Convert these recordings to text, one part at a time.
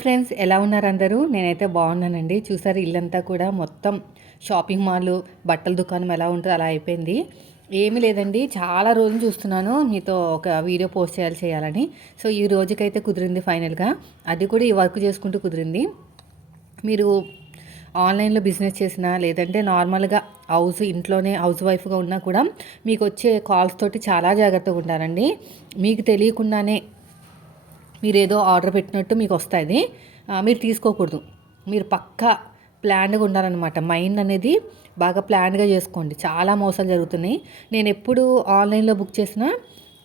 Friends, ఎలా ఉన్నారు అందరూ? నేనైతే బాగున్నానండి. చూసారు, ఇల్లంతా కూడా మొత్తం షాపింగ్ మాల్, బట్టల దుకాణం ఎలా ఉంటుందో అలా అయిపోయింది. ఏమీ లేదండి, చాలా రోజులు చూస్తున్నాను మీతో ఒక వీడియో పోస్ట్ చేయాలని. సో ఈ రోజుకైతే కుదిరింది ఫైనల్గా. అది కూడా ఈ వర్క్ చేసుకుంటూ కుదిరింది. మీరు ఆన్లైన్లో బిజినెస్ చేసినా, లేదంటే నార్మల్గా ఇంట్లోనే హౌస్ వైఫ్గా ఉన్నా కూడా మీకు వచ్చే కాల్స్ తోటి చాలా జాగ్రత్తగా ఉంటారండి. మీకు తెలియకుండానే మీరేదో ఆర్డర్ పెట్టినట్టు మీకు వస్తుంది. మీరు తీసుకోకూడదు. మీరు పక్కా ప్లాన్గా ఉండాలన్నమాట. మైండ్ అనేది బాగా ప్లాన్గా చేసుకోండి. చాలా మోసాలు జరుగుతున్నాయి. నేను ఎప్పుడు ఆన్లైన్లో బుక్ చేసినా,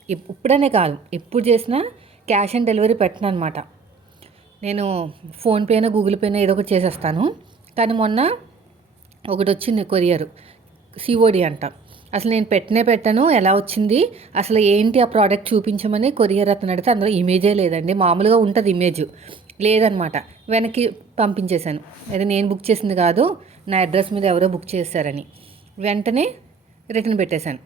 ఇప్పుడనే కాదు, ఎప్పుడు చేసినా క్యాష్ ఆన్ డెలివరీ పెట్టను అనమాట. నేను ఫోన్పేనో గూగుల్ పేనో ఏదో ఒకటి చేసేస్తాను. కానీ మొన్న ఒకటి వచ్చింది కొరియర్, సిఓడి అంట. అసలు నేను పెట్టను, ఎలా వచ్చింది, అసలు ఏంటి ఆ ప్రోడక్ట్ చూపించమని కొరియర్ అతను అడిగితే అందులో ఇమేజే లేదండి. మామూలుగా ఉంటుంది ఇమేజ్, లేదనమాట. వెనక్కి పంపించేశాను. అది నేను బుక్ చేసింది కాదు, నా అడ్రస్ మీద ఎవరో బుక్ చేశారని. వెంటనే రిటర్న్ పెట్టేశాను.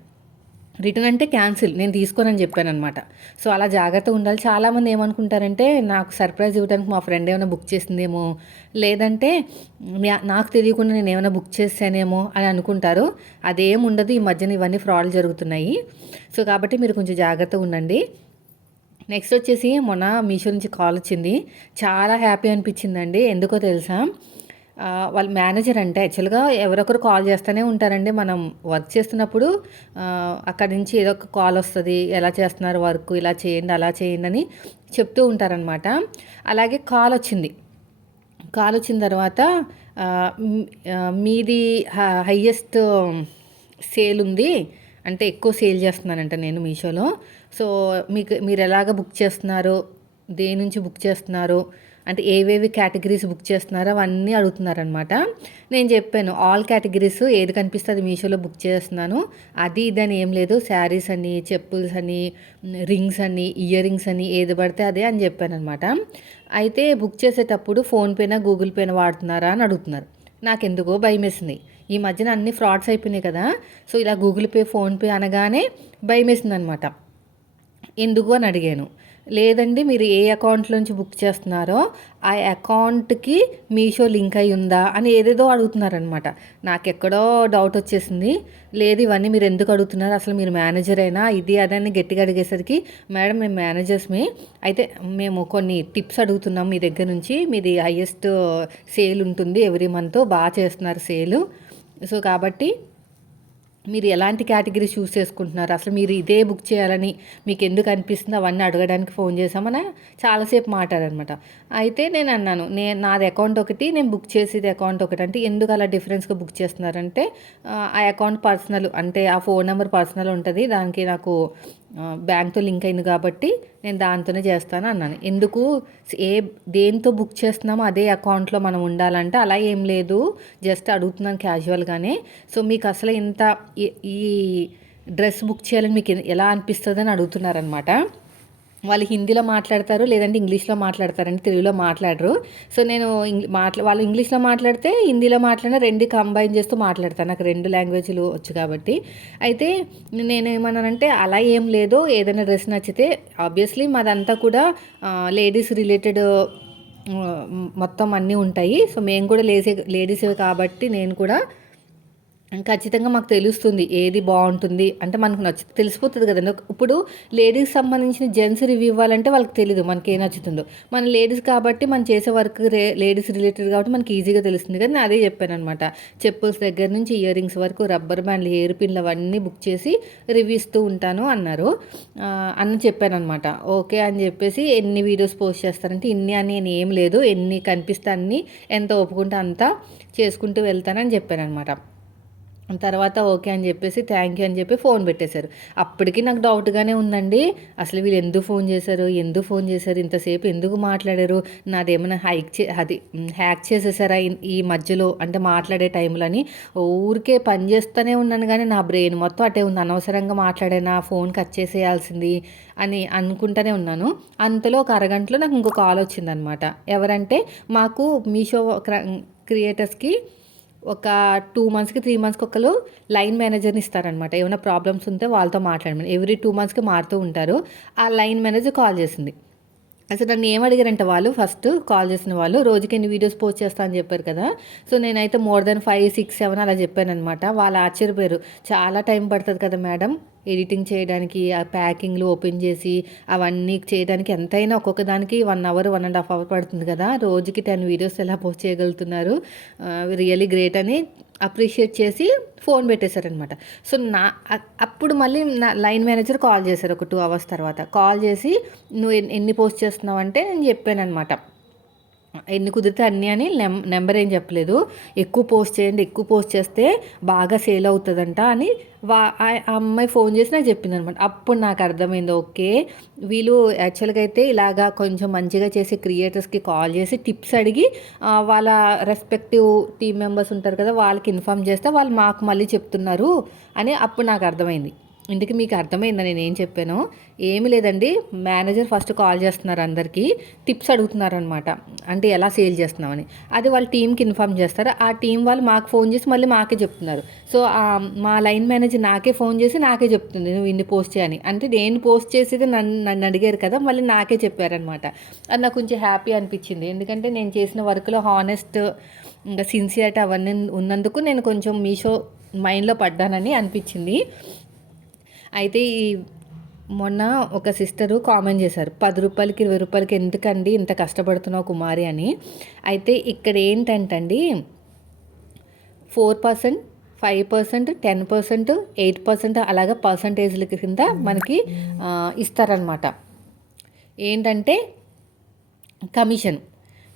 రిటర్న్ అంటే క్యాన్సిల్, నేను తీసుకోనని చెప్పాను అనమాట. సో అలా జాగ్రత్తగా ఉండాలి. చాలామంది ఏమనుకుంటారంటే, నాకు సర్ప్రైజ్ ఇవ్వడానికి మా ఫ్రెండ్ ఏమైనా బుక్ చేసిందేమో, లేదంటే నాకు తెలియకుండా నేను ఏమైనా బుక్ చేశానేమో అని అనుకుంటారు. అదేం ఉండదు. ఈ మధ్యన ఇవన్నీ ఫ్రాడ్లు జరుగుతున్నాయి. సో కాబట్టి మీరు కొంచెం జాగ్రత్తగా ఉండండి. నెక్స్ట్ వచ్చేసి మొన్న మీషో నుంచి కాల్ వచ్చింది. చాలా హ్యాపీ అనిపించిందండి. ఎందుకో తెలుసా, వాళ్ళ మేనేజర్ అంటే యాక్చువల్గా ఎవరొకరు కాల్ చేస్తూనే ఉంటారండి. మనం వర్క్ చేస్తున్నప్పుడు అక్కడి నుంచి ఏదో ఒక కాల్ వస్తుంది, ఎలా చేస్తున్నారు వర్క్, ఇలా చేయండి అలా చేయండి అని చెప్తూ ఉంటారనమాట. అలాగే కాల్ వచ్చిన తర్వాత మీది హయ్యెస్ట్ సేల్ ఉంది అంటే, ఎక్కువ సేల్ చేస్తున్నానంట నేను మీషోలో. సో మీరు ఎలాగ బుక్ చేస్తున్నారు, దేని నుంచి బుక్ చేస్తున్నారు అంటే, ఏవేవి కేటగిరీస్ బుక్ చేస్తున్నారో అవన్నీ అడుగుతున్నారనమాట. నేను చెప్పాను, ఆల్ కేటగిరీస్ ఏది కనిపిస్తే అది మీషోలో బుక్ చేస్తున్నాను. అది ఇదని ఏం లేదు. శారీస్ అని, చెప్పుల్స్ అని, రింగ్స్ అని, ఇయర్ రింగ్స్ అని, ఏది పడితే అదే అని చెప్పాను అనమాట. అయితే బుక్ చేసేటప్పుడు ఫోన్పేనా గూగుల్ పేనా వాడుతున్నారా అని అడుగుతున్నారు. నాకెందుకో భయం వేసింది. ఈ మధ్యన అన్ని ఫ్రాడ్స్ అయిపోయినాయి కదా. సో ఇలా గూగుల్ పే, ఫోన్పే అనగానే భయం వేసింది అనమాట. ఎందుకు అని అడిగాను. లేదండి, మీరు ఏ అకౌంట్లోంచి బుక్ చేస్తున్నారో ఆ అకౌంట్కి మీషో లింక్ అయి ఉందా అని ఏదేదో అడుగుతున్నారనమాట. నాకెక్కడో డౌట్ వచ్చేసింది. లేదు, ఇవన్నీ మీరు ఎందుకు అడుగుతున్నారు, అసలు మీరు మేనేజరేనా, ఇది అదని గట్టిగా అడిగేసరికి, మేడం మేము మేనేజర్స్మే, అయితే మేము కొన్ని టిప్స్ అడుగుతున్నాం మీ దగ్గర నుంచి. మీది హైయెస్ట్ సేల్ ఉంటుంది ఎవ్రీ మంత్, బాగా చేస్తున్నారు సేలు. సో కాబట్టి మీరు ఎలాంటి కేటగిరీ చూస్ చేసుకుంటున్నారు, అసలు మీరు ఇదే బుక్ చేయాలని మీకు ఎందుకు అనిపిస్తుంది, అవన్నీ అడగడానికి ఫోన్ చేసామని చాలాసేపు మాట్లాడారనమాట. అయితే నేను అన్నాను, నాది అకౌంట్ ఒకటి, నేను బుక్ చేసేది అకౌంట్ ఒకటి. అంటే ఎందుకు అలా డిఫరెన్స్గా బుక్ చేస్తున్నారంటే, ఆ అకౌంట్ పర్సనల్, అంటే ఆ ఫోన్ నెంబర్ పర్సనల్ ఉంటుంది, దానికి నాకు బ్యాంక్తో లింక్ అయింది కాబట్టి నేను దాంతోనే చేస్తాను అన్నాను. ఎందుకు, దేంతో బుక్ చేస్తున్నామో అదే అకౌంట్లో మనం ఉండాలంటే అలా ఏం లేదు, జస్ట్ అడుగుతున్నాను క్యాజువల్గానే. సో మీకు అసలు ఇంత ఈ డ్రెస్ బుక్ చేయాలని మీకు ఎలా అనిపిస్తుంది అని అడుగుతున్నారనమాట. వాళ్ళు హిందీలో మాట్లాడతారు, లేదంటే ఇంగ్లీష్లో మాట్లాడతారండి, తెలుగులో మాట్లాడరు. సో నేను వాళ్ళు ఇంగ్లీష్లో మాట్లాడితే, హిందీలో మాట్లాడినా రెండు కంబైన్ చేస్తూ మాట్లాడతాను. నాకు రెండు లాంగ్వేజ్లు వచ్చు కాబట్టి. అయితే నేనేమన్నానంటే, అలా ఏం లేదు, ఏదైనా డ్రెస్ నచ్చితే, ఆబ్వియస్లీ మాదంతా కూడా లేడీస్ రిలేటెడ్ మొత్తం అన్నీ ఉంటాయి. సో మేము కూడా లేడీస్ కాబట్టి నేను కూడా ఖచ్చితంగా మాకు తెలుస్తుంది ఏది బాగుంటుంది అంటే, మనకు తెలిసిపోతుంది కదండి. ఇప్పుడు లేడీస్ సంబంధించిన జెంట్స్ రివ్యూ ఇవ్వాలంటే వాళ్ళకి తెలియదు మనకి ఏం నచ్చుతుందో. మన లేడీస్ కాబట్టి మనం చేసే వర్క్ లేడీస్ రిలేటెడ్ కాబట్టి మనకి ఈజీగా తెలుస్తుంది కదా. నేను అదే చెప్పాను అనమాట. చెప్పుల్స్ దగ్గర నుంచి ఇయర్ రింగ్స్ వరకు, రబ్బర్ బ్యాండ్లు, హెయిర్ పిన్లు అవన్నీ బుక్ చేసి రివ్యూ ఇస్తూ ఉంటాను అన్నారు. అని చెప్పాను అనమాట. ఓకే అని చెప్పేసి, ఎన్ని వీడియోస్ పోస్ట్ చేస్తారంటే ఇన్ని అని ఏం లేదు, ఎన్ని కనిపిస్తే అన్ని, ఎంత ఒప్పుకుంటే అంతా చేసుకుంటూ వెళ్తానని చెప్పాను అనమాట. తర్వాత ఓకే అని చెప్పేసి, థ్యాంక్ యూ అని చెప్పి ఫోన్ పెట్టేశారు. అప్పటికి నాకు డౌట్గానే ఉందండి. అసలు వీళ్ళు ఎందుకు ఫోన్ చేశారు, ఇంతసేపు ఎందుకు మాట్లాడారు, నాదేమైనా హ్యాక్ చేసేసారా ఈ మధ్యలో అంటే మాట్లాడే టైంలో అని ఊరికే పని చేస్తూనే ఉన్నాను. కానీ నా బ్రెయిన్ మొత్తం అటే ఉంది. అనవసరంగా మాట్లాడానా, ఫోన్ కట్ చేసేయాల్సింది అని అనుకుంటూనే ఉన్నాను. అంతలో ఒక అరగంటలో నాకు ఇంకో కాల్ వచ్చిందనమాట. ఎవరంటే, మాకు మీషో క్రియేటర్స్కి ఒక 2 మంత్స్కి 3 మంత్స్కి ఒకరు లైన్ మేనేజర్ని ఇస్తారనమాట. ఏమైనా ప్రాబ్లమ్స్ ఉంటే వాళ్ళతో మాట్లాడమని. ఎవ్రీ 2 మంత్స్కి మారుతూ ఉంటారు. ఆ లైన్ మేనేజర్ కాల్ చేసింది. అసలు నన్ను ఏమడిగారంటే వాళ్ళు ఫస్ట్ కాల్ చేసిన వాళ్ళు, రోజుకి ఎన్ని వీడియోస్ పోస్ట్ చేస్తా అని చెప్పారు కదా! సో, నేనైతే మోర్ దెన్ 5, 6, 7 అలా చెప్పాననమాట. వాళ్ళు ఆశ్చర్యపోయారు. చాలా టైం పడతది కదా మేడం ఎడిటింగ్ చేయడానికి, ఆ ప్యాకింగ్లు ఓపెన్ చేసి అవన్నీ చేయడానికి ఎంతైనా ఒక్కొక్క దానికి 1 అవర్, 1½ అవర్ పడుతుంది కదా! రోజుకి 10 వీడియోస్ ఎలా పోస్ట్ చేయగలుగుతున్నారు. రియల్లీ గ్రేట్ అని అప్రిషియేట్ చేసి ఫోన్ పెట్టేశారనమాట. సో, అప్పుడు మళ్ళీ నా లైన్ మేనేజర్ కాల్ చేశారు ఒక 2 అవర్స్ తర్వాత. కాల్ చేసి "నువ్వు ఎన్ని పోస్ట్ చేస్తున్నావంటే" నేను చెప్పాననమాట. ఎన్ని కుదిరితే అన్నీ అని నెంబర్ ఏం చెప్పలేదు. ఎక్కువ పోస్ట్ చేయండి, ఎక్కువ పోస్ట్ చేస్తే బాగా సేల్ అవుతుందంట అని ఆ అమ్మాయి ఫోన్ చేసి నాకు చెప్పిందనమాట. అప్పుడు నాకు అర్థమైంది, ఓకే వీళ్ళు యాక్చువల్గా అయితే ఇలాగా కొంచెం మంచిగా చేసే క్రియేటర్స్కి కాల్ చేసి టిప్స్ అడిగి వాళ్ళ రెస్పెక్టివ్ టీమ్ మెంబర్స్ ఉంటారు కదా, వాళ్ళకి ఇన్ఫామ్ చేస్తే వాళ్ళు మాకు మళ్ళీ చెప్తున్నారు అని అప్పుడు నాకు అర్థమైంది. ఇందుకు మీకు అర్థమైందా నేనేం చెప్పానో? ఏమి లేదండి, మేనేజర్ ఫస్ట్ కాల్ చేస్తున్నారు, అందరికీ టిప్స్ అడుగుతున్నారనమాట. అంటే ఎలా సేల్ చేస్తున్నామని. అది వాళ్ళ టీంకి ఇన్ఫామ్ చేస్తారు. ఆ టీం వాళ్ళు మాకు ఫోన్ చేసి మళ్ళీ మాకే చెప్తున్నారు. సో, మా లైన్ మేనేజర్ నాకే ఫోన్ చేసి నాకే చెప్తుంది, నువ్వు ఇన్ని పోస్ట్ చేయని. అంటే నేను పోస్ట్ చేసేది నన్ను అడిగారు కదా, మళ్ళీ నాకే చెప్పారనమాట. అది నాకు కొంచెం హ్యాపీ అనిపించింది. ఎందుకంటే నేను చేసిన వర్క్లో హానెస్ట్, ఇంకా సిన్సియర్టీ అవన్నీ ఉన్నందుకు నేను కొంచెం మీషో మైండ్లో పడ్డానని అనిపించింది. అయితే మొన్న ఒక సిస్టరు కామెంట్ చేశారు, 10 రూపాయలకి 20 రూపాయలకి ఎందుకండి ఇంత కష్టపడుతున్నావు కుమారి అని. అయితే ఇక్కడ ఏంటంటండి 4%, 5%, 10%, 8% అలాగా పర్సంటేజ్ల కింద మనకి ఇస్తారనమాట. ఏంటంటే కమిషన్.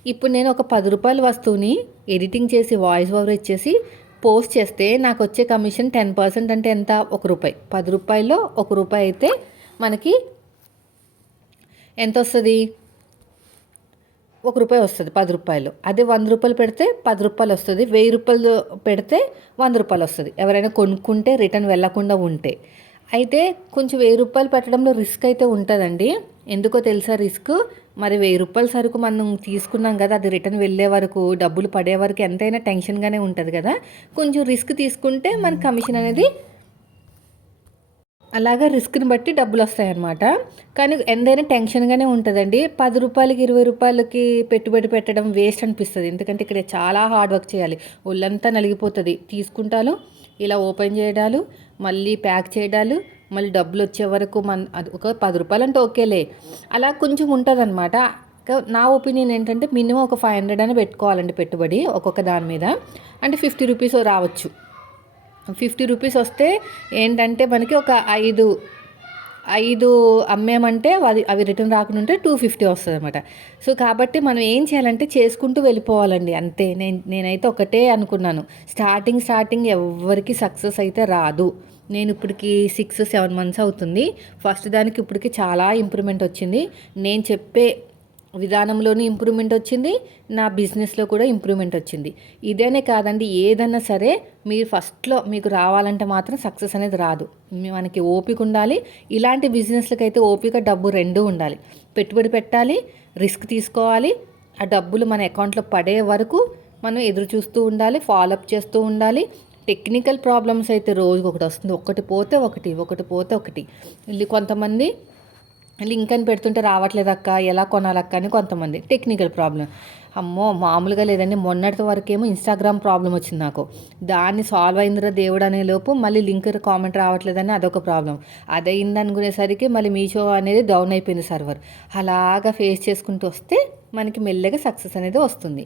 ఇప్పుడు నేను ఒక 10 రూపాయల వస్తువుని ఎడిటింగ్ చేసి వాయిస్ ఓవర్ ఇచ్చేసి పోస్ట్ చేస్తే నాకు వచ్చే కమిషన్ 10% అంటే ఎంత? ₹1. 10 రూపాయల్లో ₹1 అయితే మనకి ఎంత వస్తుంది? ₹1 వస్తుంది 10 రూపాయలు. అదే 100 రూపాయలు పెడితే 10 రూపాయలు వస్తుంది. 1000 రూపాయలు పెడితే 100 రూపాయలు వస్తుంది, ఎవరైనా కొనుక్కుంటే రిటర్న్ వెళ్ళకుండా ఉంటే. అయితే కొంచెం 1000 రూపాయలు పెట్టడంలో రిస్క్ అయితే ఉంటుందండి. ఎందుకో తెలుసా రిస్క్? మరి 1000 రూపాయల సరుకు మనం తీసుకున్నాం కదా, అది రిటర్న్ వెళ్ళే వరకు, డబ్బులు పడే వరకు ఎంతైనా టెన్షన్గానే ఉంటుంది కదా. కొంచెం రిస్క్ తీసుకుంటే మన కమిషన్ అనేది అలాగా రిస్క్ని బట్టి డబ్బులు వస్తాయన్నమాట. కానీ ఎంతైనా టెన్షన్గానే ఉంటుందండి. 10 రూపాయలకి 20 రూపాయలకి పెట్టుబడి పెట్టడం వేస్ట్ అనిపిస్తుంది. ఎందుకంటే ఇక్కడ చాలా హార్డ్ వర్క్ చేయాలి, ఒళ్ళంతా నలిగిపోతుంది. తీసుకుంటాలు, ఇలా ఓపెన్ చేయడాలు, మళ్ళీ ప్యాక్ చేయడాలు, మళ్ళీ డబ్బులు వచ్చే వరకు అది ఒక 10 రూపాయలు అంటే ఓకేలే, అలా కొంచెం ఉంటుందన్నమాట. నా ఒపీనియన్ ఏంటంటే మినిమం ఒక 500 అని పెట్టుకోవాలండి పెట్టుబడి ఒక్కొక్క దాని మీద. అంటే 50 రూపీస్ రావచ్చు. 50 రూపీస్ వస్తే ఏంటంటే మనకి ఒక 5 అమ్మేమంటే అవి రిటర్న్ రాకుండా ఉంటే 250 వస్తుంది అనమాట. సో కాబట్టి మనం ఏం చేయాలంటే చేసుకుంటూ వెళ్ళిపోవాలండి, అంతే. నేనైతే ఒకటే అనుకున్నాను, స్టార్టింగ్ ఎవరికి సక్సెస్ అయితే రాదు. నేను ఇప్పటికి 6-7 మంత్స్ అవుతుంది. ఫస్ట్ దానికి ఇప్పటికి చాలా ఇంప్రూవ్మెంట్ వచ్చింది. నేను చెప్పే విధానంలోనూ ఇంప్రూవ్మెంట్ వచ్చింది, నా బిజినెస్లో కూడా ఇంప్రూవ్మెంట్ వచ్చింది. ఇదేనే కాదండి, ఏదన్నా సరే మీరు ఫస్ట్లో మీకు రావాలంటే మాత్రం సక్సెస్ అనేది రాదు. మనకి ఓపిక ఉండాలి. ఇలాంటి బిజినెస్లకైతే ఓపిక, డబ్బు రెండూ ఉండాలి. పెట్టుబడి పెట్టాలి, రిస్క్ తీసుకోవాలి, ఆ డబ్బులు మన అకౌంట్లో పడే వరకు మనం ఎదురు చూస్తూ ఉండాలి, ఫాలోఅప్ చేస్తూ ఉండాలి. టెక్నికల్ ప్రాబ్లమ్స్ అయితే రోజుకి ఒకటి వస్తుంది, ఒకటి పోతే ఒకటి. కొంతమంది లింక్ అని పెడుతుంటే రావట్లేదక్క, ఎలా కొనాలక్క అని కొంతమంది టెక్నికల్ ప్రాబ్లం. అమ్మో మామూలుగా లేదండి. మొన్నటి వరకేమో ఇన్స్టాగ్రామ్ ప్రాబ్లం వచ్చింది నాకు. దాన్ని సాల్వ్ అయిందిరా దేవుడు అనే లోపు మళ్ళీ లింక్ కామెంట్ రావట్లేదని అదొక ప్రాబ్లం. అదయింది అనుకునేసరికి మళ్ళీ మీషో అనేది డౌన్ అయిపోయింది సర్వర్. అలాగా ఫేస్ చేసుకుంటూ వస్తే మనకి మెల్లగా సక్సెస్ అనేది వస్తుంది.